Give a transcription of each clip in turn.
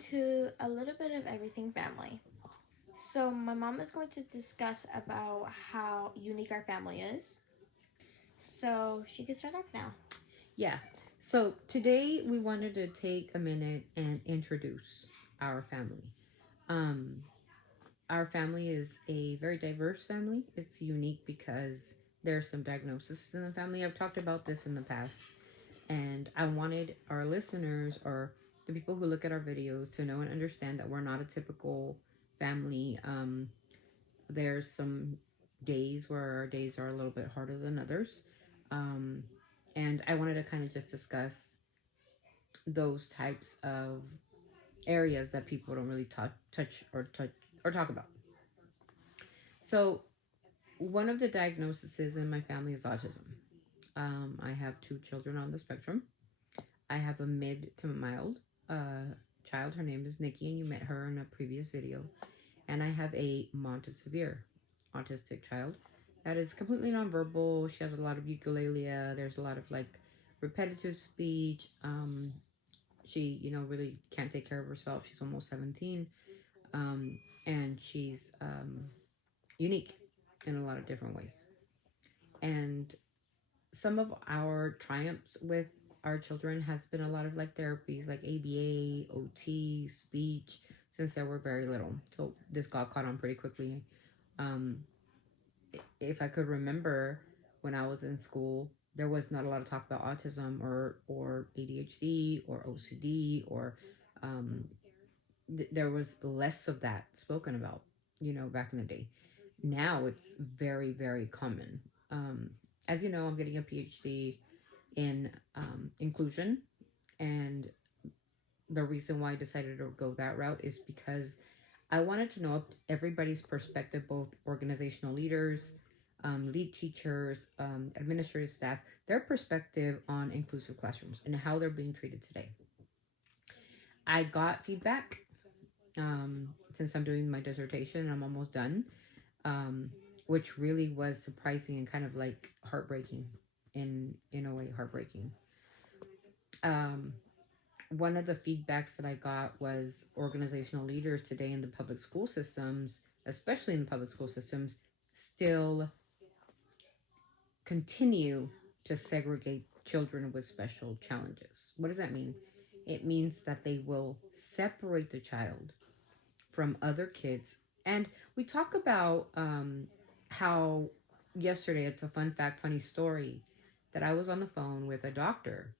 to a little bit of everything family. So my mom is going to discuss about how unique our family is. So she can start off now. Yeah. So today we wanted to take a minute and introduce our family. Um, our family is a very diverse family. It's unique because there's some diagnoses in the family. I've talked about this in the past, and I wanted our listeners or the people who look at our videos to know and understand that we're not a typical family. There's some days where our days are a little bit harder than others. Um, and I wanted to kind of just discuss those types of areas that people don't really touch or talk about. So, one of the diagnoses in my family is autism. I have two children on the spectrum. I have a mid to mild child. Her name is Nikki, and you met her in a previous video. And I have a mild to severe autistic child that is completely nonverbal. She has a lot of ukulalia. There's a lot of like repetitive speech. She, really can't take care of herself. She's almost 17. And she's unique in a lot of different ways. And some of our triumphs with our children has been a lot of like therapies like ABA, OT, speech, since they were very little. So this got caught on pretty quickly. If I could remember when I was in school, there was not a lot of talk about autism or ADHD or OCD or there was less of that spoken about, back in the day. Now it's very, very common. As you know, I'm getting a PhD in inclusion, and the reason why I decided to go that route is because I wanted to know everybody's perspective, both organizational leaders, lead teachers, administrative staff, their perspective on inclusive classrooms and how they're being treated today. I got feedback since I'm doing my dissertation and I'm almost done, which really was surprising and kind of like heartbreaking in a way, heartbreaking. One of the feedbacks that I got was organizational leaders today in the public school systems, especially in the public school systems, still continue to segregate children with special challenges. What does that mean? It means that they will separate the child from other kids. And we talk about how yesterday, it's a fun fact, funny story, that I was on the phone with a doctor.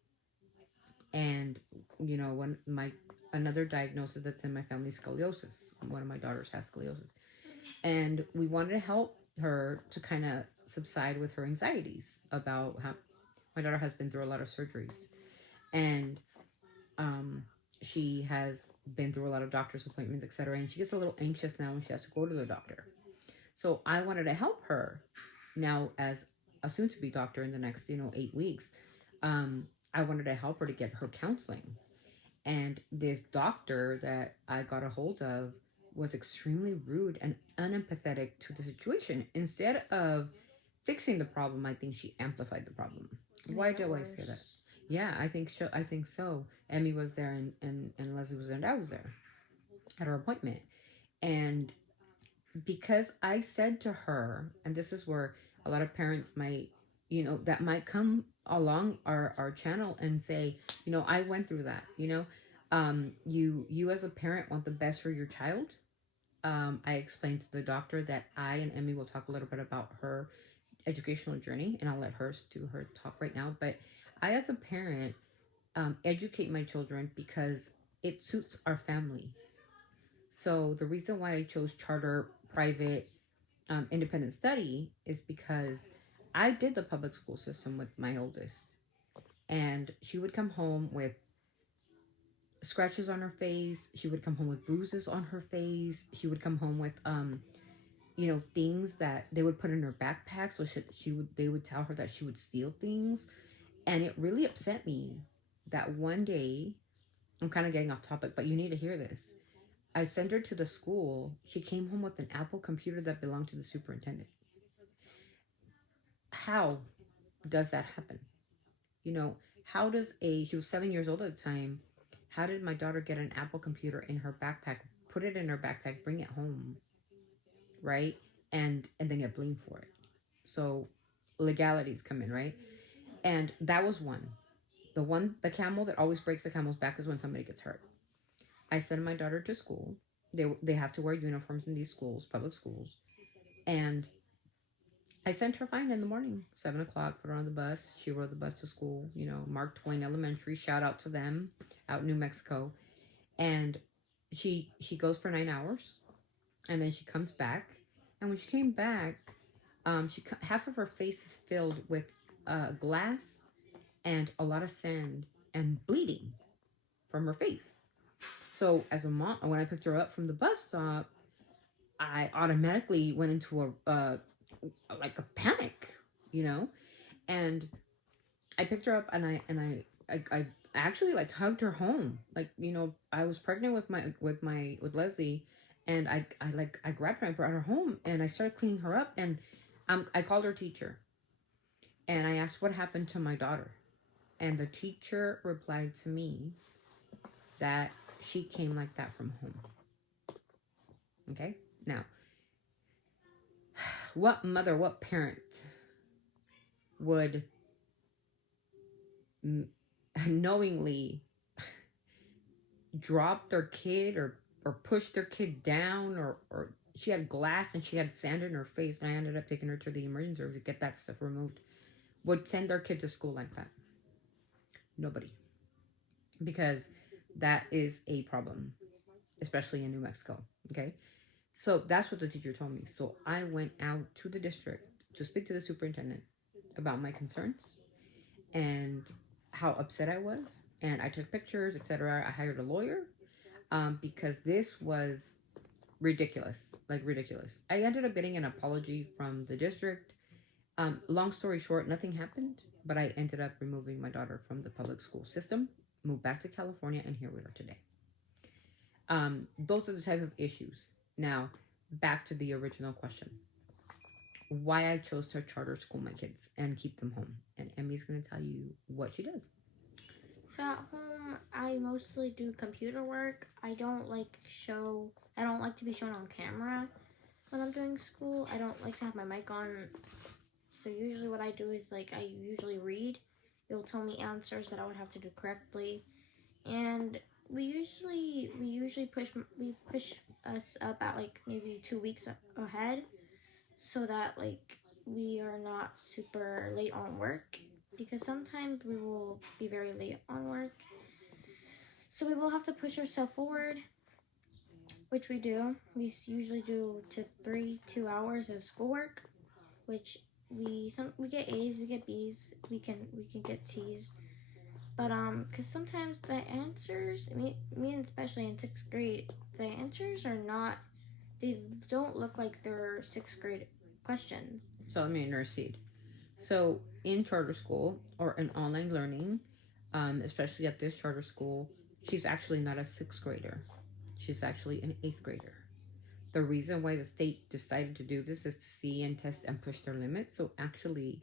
And, when another diagnosis that's in my family is scoliosis. One of my daughters has scoliosis. And we wanted to help her to kind of subside with her anxieties about how my daughter has been through a lot of surgeries. And she has been through a lot of doctor's appointments, etc. And she gets a little anxious now when she has to go to the doctor. So I wanted to help her now as a soon-to-be doctor in the next, 8 weeks. I wanted to help her to get her counseling. And this doctor that I got a hold of was extremely rude and unempathetic to the situation. Instead of fixing the problem, I think she amplified the problem. Why do I say that? Yeah, I think so. Emmy was there and Leslie was there and I was there at her appointment. And because I said to her, and this is where a lot of parents might, that might come along our channel and say, I went through that, you as a parent want the best for your child. I explained to the doctor that I and Emmy will talk a little bit about her educational journey, and I'll let her do her talk right now. But I, as a parent, educate my children because it suits our family. So the reason why I chose charter, private, independent study is because I did the public school system with my oldest, and she would come home with scratches on her face. She would come home with bruises on her face. She would come home with things that they would put in her backpack. So they would tell her that she would steal things. And it really upset me that one day, I'm kind of getting off topic, but you need to hear this. I sent her to the school. She came home with an Apple computer that belonged to the superintendent. How does that happen? How does she was 7 years old at the time, How did my daughter get an Apple computer in her backpack, put it in her backpack, bring it home, right? And then get blamed for it. So legalities come in, right? And that was one. The camel that always breaks the camel's back is when somebody gets hurt. I send my daughter to school. They have to wear uniforms in these schools, public schools. And I sent her fine in the morning, 7 o'clock, put her on the bus. She rode the bus to school, Mark Twain Elementary, shout out to them out in New Mexico. And she goes for 9 hours, and then she comes back. And when she came back, half of her face is filled with glass and a lot of sand and bleeding from her face. So as a mom, when I picked her up from the bus stop, I automatically went into a panic, and I picked her up and I actually like hugged her home. Like, I was pregnant with Leslie, and I grabbed her and brought her home, and I started cleaning her up, and I called her teacher and I asked what happened to my daughter. And the teacher replied to me that she came like that from home. Okay? Now, what mother, what parent would knowingly drop their kid or push their kid down, or she had glass and she had sand in her face, and I ended up taking her to the emergency room to get that stuff removed, would send their kid to school like that? Nobody. Because that is a problem, especially in New Mexico. Okay? So that's what the teacher told me. So I went out to the district to speak to the superintendent about my concerns and how upset I was. And I took pictures, etc. I hired a lawyer because this was ridiculous, like ridiculous. I ended up getting an apology from the district. Long story short, nothing happened, but I ended up removing my daughter from the public school system, moved back to California, and here we are today. Those are the type of issues. Now, back to the original question. Why I chose to charter school my kids and keep them home. And Emmy's going to tell you what she does. So at home, I mostly do computer work. I don't like to be shown on camera when I'm doing school. I don't like to have my mic on. So usually what I do is I usually read. It will tell me answers that I would have to do correctly. And we usually push us up at maybe 2 weeks ahead, so that we are not super late on work, because sometimes we will be very late on work. So we will have to push ourselves forward, which we do. We usually do 2 hours of schoolwork, which we get A's, we get B's, we can get C's. But because sometimes the answers, me and especially in 6th grade, the answers they don't look like they're 6th grade questions. So let me intercede. So in charter school or in online learning, especially at this charter school, she's actually not a 6th grader. She's actually an 8th grader. The reason why the state decided to do this is to see and test and push their limits. So actually,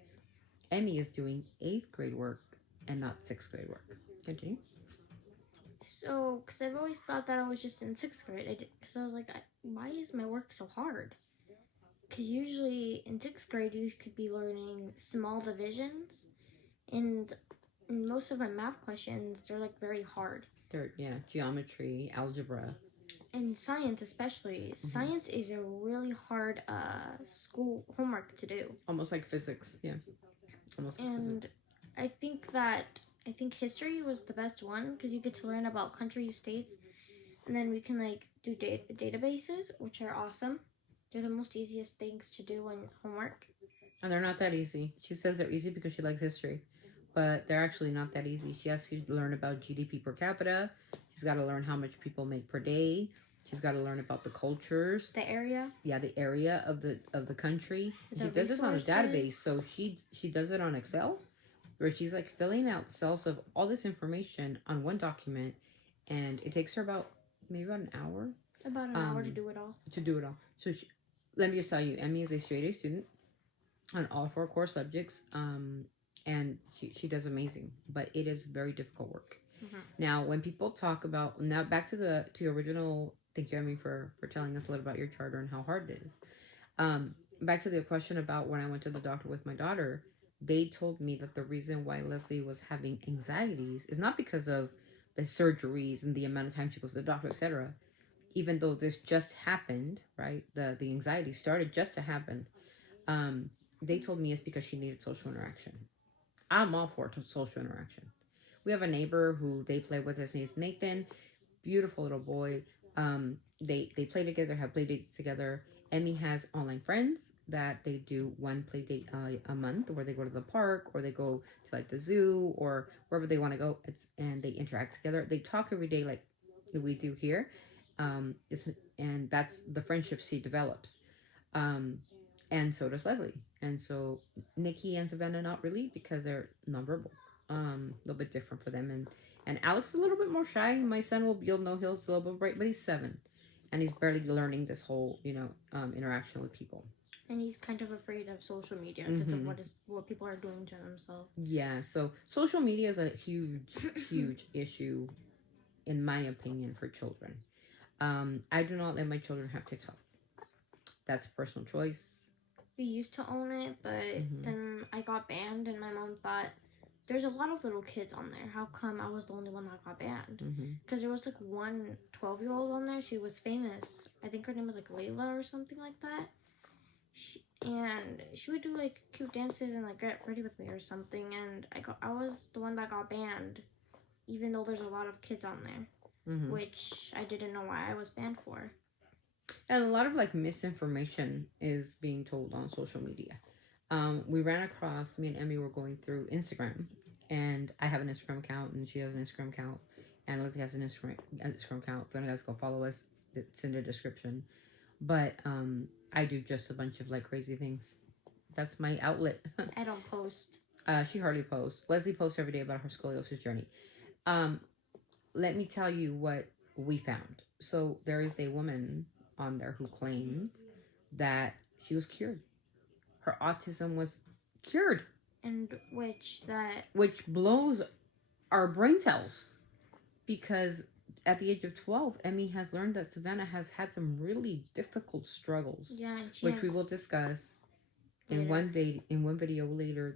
Emmy is doing 8th grade work and not 6th grade work. Continue. So, because I've always thought that I was just in 6th grade. Because I was like, why is my work so hard? Because usually in 6th grade, you could be learning small divisions. And most of my math questions, they're very hard. They're, geometry, algebra. And science especially. Mm-hmm. Science is a really hard school homework to do. Almost like physics, yeah. Almost like physics. I think history was the best one, because you get to learn about countries, states, and then we can do databases, which are awesome. They're the most easiest things to do in homework. And they're not that easy. She says they're easy because she likes history, but they're actually not that easy. She has to learn about GDP per capita. She's got to learn how much people make per day. She's got to learn about the cultures. The area. Yeah, the area of the country. She does this on a database, so she does it on Excel, where she's filling out cells of all this information on one document, and it takes her about an hour. About an hour to do it all. So let me just tell you, Emmy is a straight A student on all 4 core subjects, and she does amazing. But it is very difficult work. Now, when people talk about, now back to your original, thank you, Emmy, for telling us a little about your charter and how hard it is. Back to the question about when I went to the doctor with my daughter, they told me that the reason why Leslie was having anxieties is not because of the surgeries and the amount of time she goes to the doctor, etc. Even though this just happened, right? The anxiety started just to happen. They told me it's because she needed social interaction. I'm all for social interaction. We have a neighbor who they play with. His name's Nathan. Beautiful little boy. They play together, have play dates together. Emmy has online friends that they do one play date a month, where they go to the park or they go to like the zoo or wherever they want to go. And they interact together. They talk every day like we do here. And that's the friendships she develops. And so does Leslie. And so Nikki and Savannah not really, because they're nonverbal. A little bit different for them. And Alex is a little bit more shy. My son you'll know he'll still a little bit bright, but he's 7. And he's barely learning this whole, interaction with people. And he's kind of afraid of social media because of what people are doing to themselves. Yeah, so social media is a huge, huge issue, in my opinion, for children. I do not let my children have TikTok. That's a personal choice. We used to own it, but then I got banned, and my mom thought, there's a lot of little kids on there. How come I was the only one that got banned? Because there was like one 12-year-old on there. She was famous. I think her name was like Layla or something like that. She would do like cute dances and like get ready with me or something. And I was the one that got banned, even though there's a lot of kids on there, which I didn't know why I was banned for. And a lot of like misinformation is being told on social media. We ran across, me and Emmy were going through Instagram, and I have an Instagram account and she has an Instagram account, and Lizzie has an Instagram account. If you guys go follow us, it's in the description. But I do just a bunch of like crazy things. That's my outlet. I don't post. She hardly posts. Leslie posts every day about her scoliosis journey. Let me tell you what we found. So there is a woman on there who claims that she was cured. Her autism was cured. And which blows our brain cells. Because at the age of 12, Emmy has learned that Savannah has had some really difficult struggles. Yeah, which we will discuss in one video later,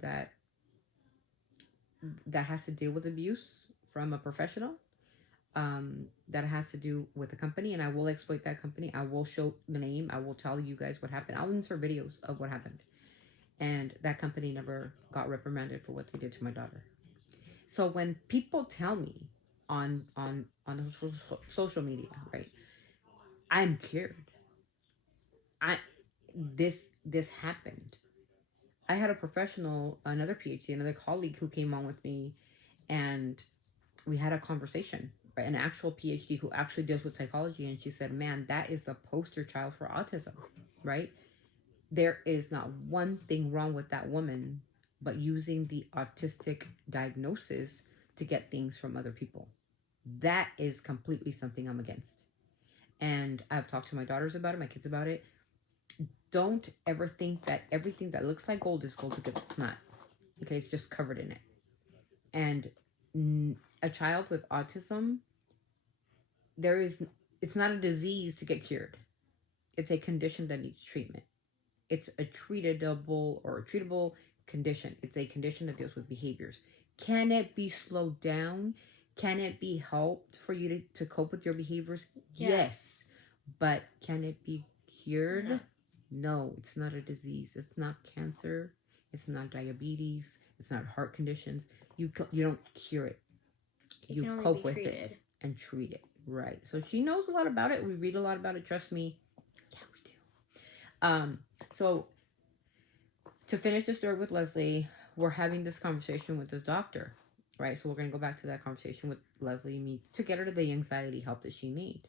that has to deal with abuse from a professional. That has to do with the company, and I will exploit that company. I will show the name. I will tell you guys what happened. I'll insert videos of what happened. And that company never got reprimanded for what they did to my daughter. So when people tell me on social media, right, I'm cured. This happened. I had a professional, another PhD, another colleague who came on with me, and we had a conversation. Right, an actual PhD who actually deals with psychology, and she said, man, that is the poster child for autism, right? There is not one thing wrong with that woman, but using the autistic diagnosis to get things from other people. That is completely something I'm against. And I've talked to my daughters about it, my kids about it. Don't ever think that everything that looks like gold is gold, because it's not. Okay, it's just covered in it. And a child with autism, it's not a disease to get cured. It's a condition that needs treatment. It's a treatable condition. It's a condition that deals with behaviors. Can it be slowed down? Can it be helped for you to cope with your behaviors? Yes. But can it be cured? No, it's not a disease. It's not cancer. It's not diabetes. It's not heart conditions. You don't cure it. You cope with it and treat it. Right. So she knows a lot about it. We read a lot about it. Trust me. Yeah, we do. So to finish the story with Leslie, we're having this conversation with this doctor, right? So we're going to go back to that conversation with Leslie and me to get her to the anxiety help that she needs.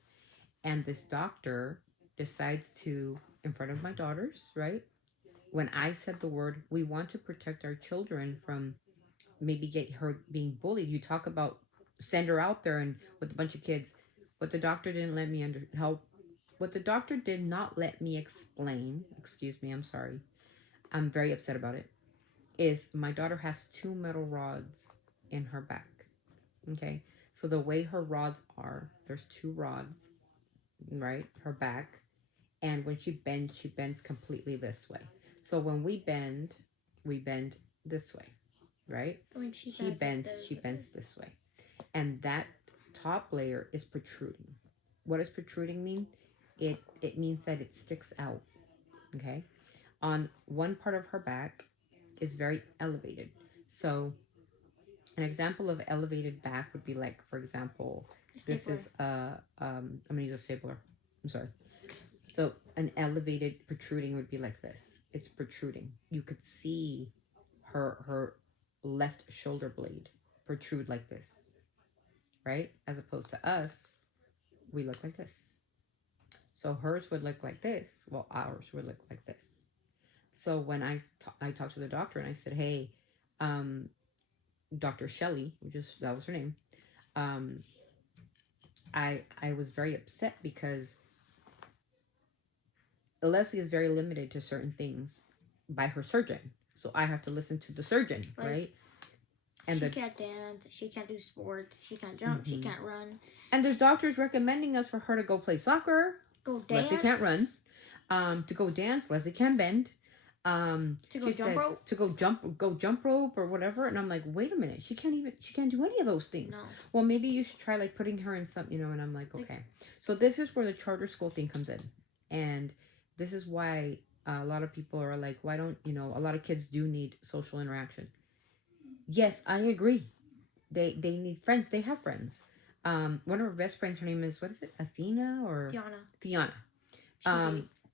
And this doctor decides to, in front of my daughters, right? When I said the word, we want to protect our children from maybe get her being bullied. You talk about send her out there and with a bunch of kids. What the doctor didn't let me what the doctor did not let me explain, excuse me, I'm sorry, I'm very upset about it, is my daughter has 2 metal rods in her back. Okay, So the way her rods are, there's two rods, right? Her back. And when she bends completely this way. So when we bend this way, right? When she bends this way. And that top layer is protruding. What does protruding mean? It means that it sticks out. Okay? On one part of her back is very elevated. So an example of elevated back would be like, for example, this is I'm gonna use a stapler. I'm sorry. So an elevated protruding would be like this. It's protruding. You could see her left shoulder blade protrude like this, right? As opposed to us, we look like this. So hers would look like this, while ours would look like this. So when I talked to the doctor and I said, hey, Dr. Shelley, that was her name, I was very upset because Leslie is very limited to certain things by her surgeon. So I have to listen to the surgeon, right? And she can't dance, she can't do sports, she can't jump, she can't run. And there's doctors recommending us for her to go play soccer. Go dance. Leslie can't run. To go dance, Leslie can't bend. To go jump rope. To go jump rope or whatever. And I'm like, wait a minute, she can't do any of those things. No. Well, maybe you should try like putting her in some, and I'm like, okay. So this is where the charter school thing comes in. And this is why a lot of people are like, why don't, a lot of kids do need social interaction. Yes, I agree. They need friends. They have friends. One of her best friends, her name is, what is it? Athena or? Tiana.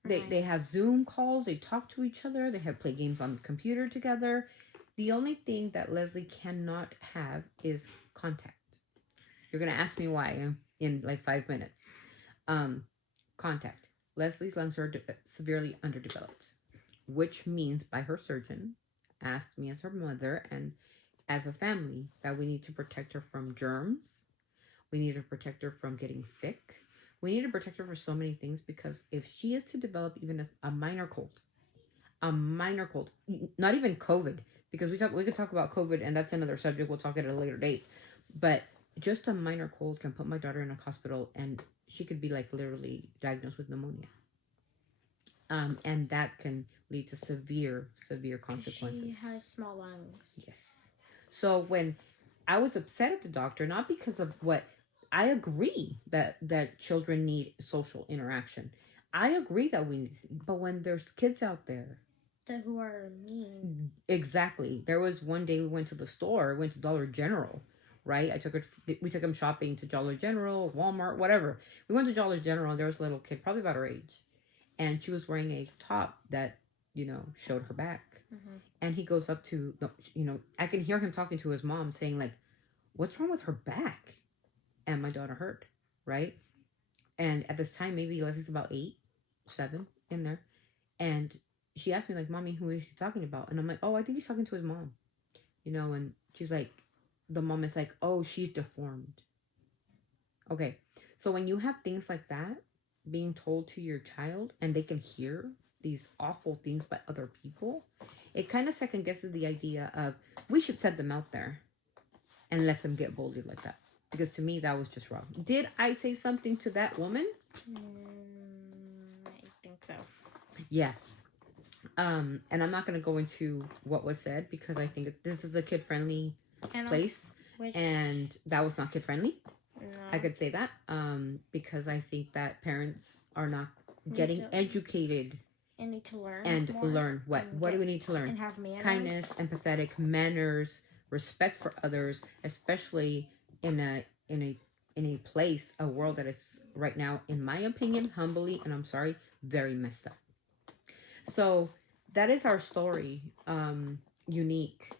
They have Zoom calls. They talk to each other. They have play games on the computer together. The only thing that Leslie cannot have is contact. You're going to ask me why in like 5 minutes. Contact. Leslie's lungs are severely underdeveloped, which means by her surgeon asked me as her mother and as a family that we need to protect her from germs. We need to protect her from getting sick. We need to protect her for so many things, because if she is to develop even a minor cold, not even COVID, because we could talk about COVID and that's another subject. We'll talk at a later date. But just a minor cold can put my daughter in a hospital and she could be like literally diagnosed with pneumonia. And that can lead to severe consequences. She has small lungs. Yes. So when I was upset at the doctor, not because of what I agree that children need social interaction. I agree that we need, but when there's kids out there who are mean. Exactly. There was one day we went to the store, went to Dollar General, right? We took him shopping to Dollar General, Walmart, whatever. We went to Dollar General and there was a little kid, probably about her age. And she was wearing a top that, showed her back. Mm-hmm. And he goes up to, I can hear him talking to his mom saying like, what's wrong with her back? And my daughter heard, right? And at this time, maybe Leslie's about 8, 7 in there. And she asked me like, Mommy, who is he talking about? And I'm like, oh, I think he's talking to his mom. And she's like, the mom is like, oh, she's deformed. Okay. So when you have things like that being told to your child and they can hear these awful things by other people, it kind of second guesses the idea of we should set them out there and let them get bullied like that. Because to me, that was just wrong. Did I say something to that woman? I think so. Yeah. And I'm not going to go into what was said because I think this is a kid-friendly place. And that was not kid-friendly. No. I could say that. Because I think that parents are not getting educated. And need to learn. And learn what? What do we need to learn? And have manners. Kindness, empathetic, manners, respect for others, especially in a place, a world that is right now, in my opinion, humbly, and I'm sorry, very messed up. So that is our story. Unique.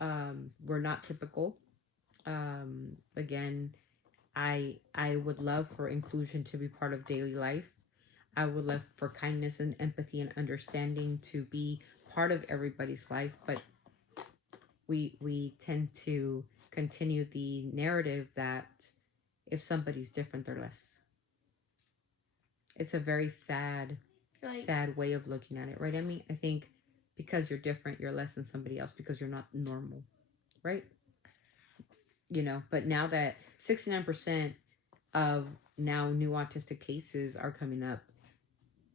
We're not typical. Again, I would love for inclusion to be part of daily life. I would love for kindness and empathy and understanding to be part of everybody's life, but we tend to continue the narrative that if somebody's different, they're less. It's a very sad way of looking at it, right? I mean, I think because you're different, you're less than somebody else because you're not normal, right? But now that 69% of now new autistic cases are coming up.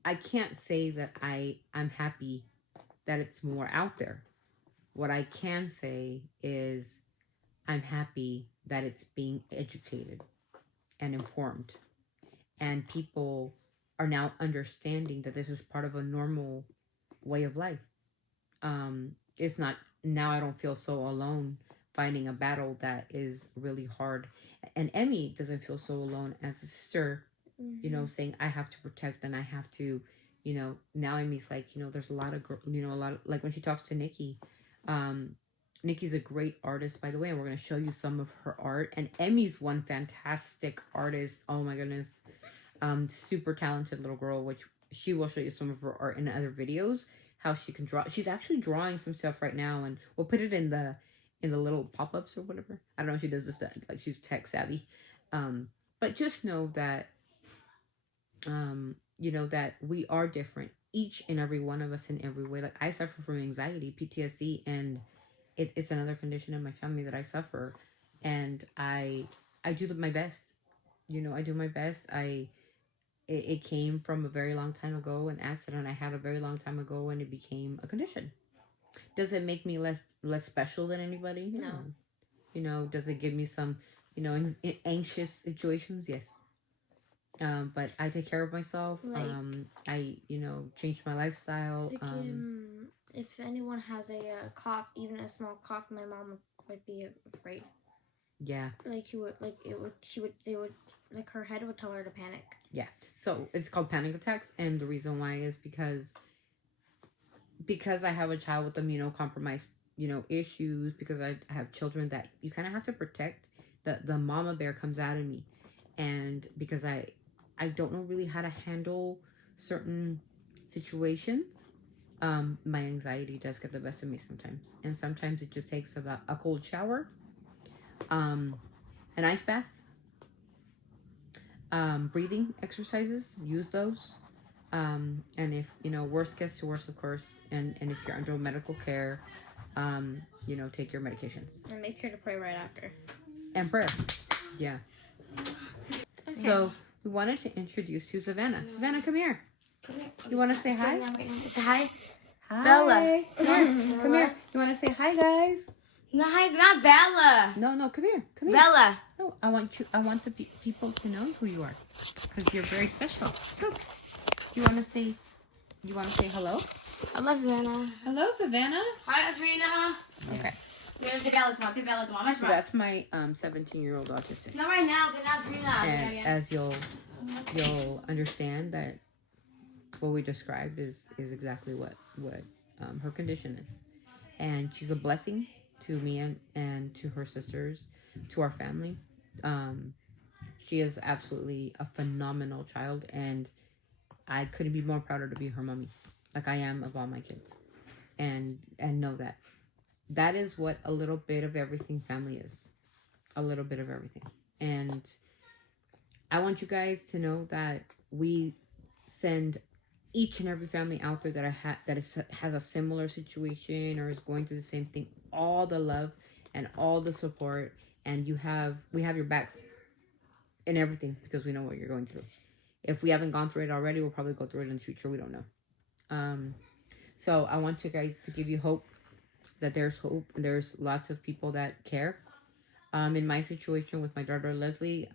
I can't say that I'm happy that it's more out there. What I can say is I'm happy that it's being educated and informed, and people are now understanding that this is part of a normal way of life. It's not, now I don't feel so alone fighting a battle that is really hard. And Emmy doesn't feel so alone as a sister, you know, saying I have to protect and I have to, you know, now Emmy's like, you know, there's a lot of, you know, a lot of, like when she talks to Nikki, Nikki's a great artist, by the way, and we're going to show you some of her art. And Emmy's one fantastic artist. Oh my goodness. Super talented little girl, which she will show you some of her art in other videos, how she can draw. She's actually drawing some stuff right now, and we'll put it in the little pop-ups or whatever. I don't know if she does this, like she's tech savvy. But just know that, you know, that we are different, each and every one of us in every way. Like I suffer from anxiety, PTSD, and it's another condition in my family that I suffer, and I do my best. You know, I do my best. It came from a very long time ago, an accident I had a very long time ago, and it became a condition. Does it make me less special than anybody? No. You know, does it give me some, you know, anxious situations? Yes. But I take care of myself. Like, I, you know, changed my lifestyle. If anyone has a cough, even a small cough, my mom would be afraid. Yeah. Like she would, like her head would tell her to panic. Yeah. So it's called panic attacks, and the reason why is because I have a child with immunocompromised, you know, issues, because I have children that you kind of have to protect. The mama bear comes out of me, and because I don't know really how to handle certain situations, my anxiety does get the best of me sometimes, and sometimes it just takes about a cold shower, an ice bath, breathing exercises. Use those. And if, you know, worst gets to worst, of course, and if you're under medical care, you know, take your medications. And make sure to pray right after. And prayer. Yeah. Okay. So we wanted to introduce you, Savannah. Savannah, come here. Come here. You want to say hi? Say hi. Hi. Bella. Come here. Come here. You want to say hi, guys? No, hi, not Bella. No, come here. Come here. Bella. No, I want the people to know who you are, because you're very special. Look. You want to say hello? Hello, Savannah. Hello, Savannah. Hi, Adrina. Okay. So that's my 17-year-old autistic. Not right now, but not Adrina. And as you'll understand, that what we described is exactly what her condition is, and she's a blessing to me and to her sisters, to our family. She is absolutely a phenomenal child, and I couldn't be more prouder to be her mommy, like I am of all my kids, and know that is what a little bit of everything family is, a little bit of everything. And I want you guys to know that we send each and every family out there that has a similar situation or is going through the same thing, all the love and all the support, and we have your backs in everything, because we know what you're going through. If we haven't gone through it already, we'll probably go through it in the future. We don't know. So I want you guys to give you hope, that there's hope. There's lots of people that care. In my situation with my daughter, Leslie,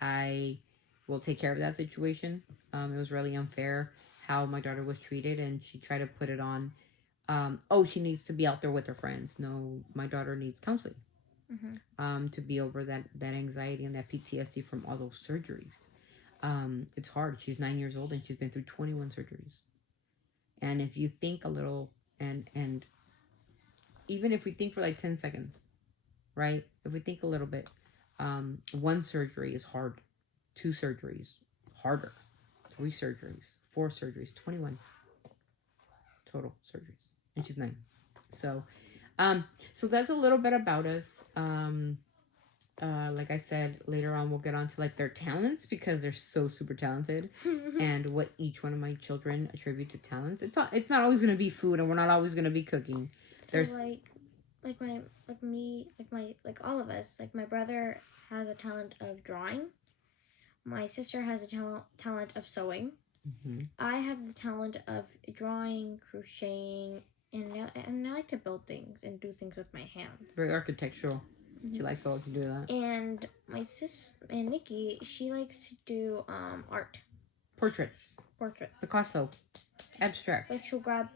I will take care of that situation. It was really unfair how my daughter was treated, and she tried to put it on. She needs to be out there with her friends. No, my daughter needs counseling. To be over that anxiety and that PTSD from all those surgeries. It's hard. She's 9 years old and she's been through 21 surgeries. And if you think a little, and even if we think for like 10 seconds, right? If we think a little bit, one surgery is hard. 2 surgeries, harder. 3 surgeries, 4 surgeries, 21 total surgeries. And she's 9. So that's a little bit about us. Like I said, later on we'll get on to like their talents, because they're so super talented, and what each one of my children attribute to talents. It's not always gonna be food, and we're not always gonna be cooking. So there's like all of us, like my brother has a talent of drawing. My sister has a talent of sewing. Mm-hmm. I have the talent of drawing, crocheting, and I like to build things and do things with my hands. Very architectural. She likes all to do that. And my and Nikki, she likes to do art. Portraits. Picasso. Abstract. Like she'll grab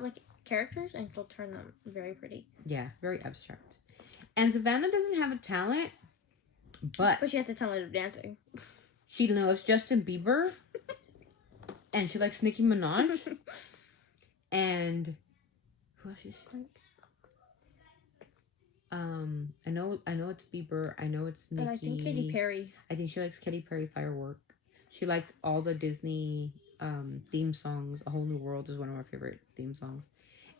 like characters and she'll turn them very pretty. Yeah, very abstract. And Savannah doesn't have a talent, but she has a talent of dancing. She knows Justin Bieber, and she likes Nicki Minaj, and who else is she like? I know it's Bieber. I know it's Nicki. I think Katy Perry. I think she likes Katy Perry Firework. She likes all the Disney theme songs. A Whole New World is one of our favorite theme songs.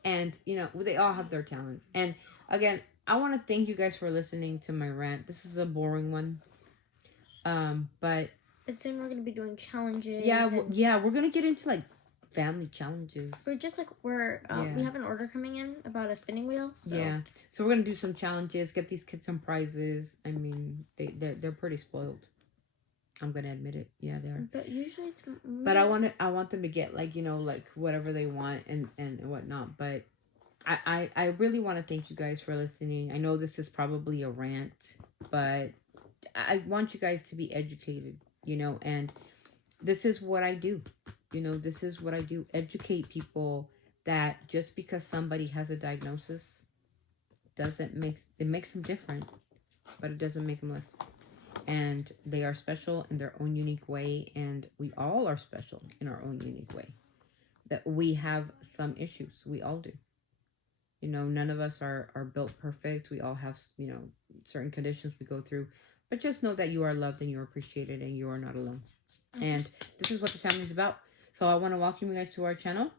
And, you know, they all have their talents. And, again, I want to thank you guys for listening to my rant. This is a boring one. But soon we're going to be doing challenges. Yeah, we're going to get into, like, family challenges. We're just, like, we have an order coming in about a spinning wheel. So. Yeah. So we're going to do some challenges, get these kids some prizes. I mean, they're pretty spoiled. I'm gonna admit it. Yeah, they are. But usually it's. But I want them to get, like, you know, like whatever they want and whatnot. But I really want to thank you guys for listening. I know this is probably a rant, but I want you guys to be educated, you know, and this is what I do. You know, this is what I do. Educate people that just because somebody has a diagnosis it makes them different, but it doesn't make them less. And they are special in their own unique way, and we all are special in our own unique way. That we have some issues. We all do. You know, none of us are built perfect. We all have, you know, certain conditions we go through. But just know that you are loved and you're appreciated and you are not alone. And this is what the channel is about. So I want to welcome you guys to our channel.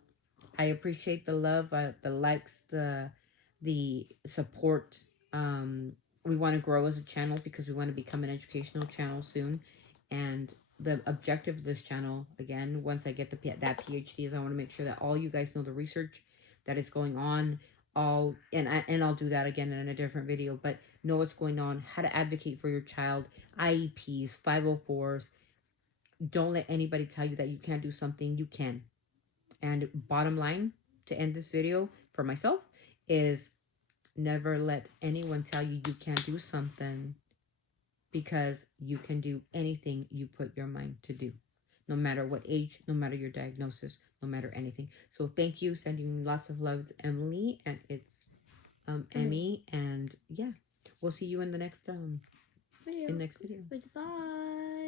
I appreciate the love, the likes, the support. We want to grow as a channel because we want to become an educational channel soon. And the objective of this channel, again, once I get that PhD, is I want to make sure that all you guys know the research that is going on. And I'll do that again in a different video. But know what's going on, how to advocate for your child, IEPs, 504s. Don't let anybody tell you that you can't do something. You can. And bottom line, to end this video for myself, is never let anyone tell you you can't do something, because you can do anything you put your mind to do, no matter what age, no matter your diagnosis, no matter anything. So thank you. Sending lots of love to Emily, and it's Emmy, and yeah, we'll see you in the next video. Goodbye.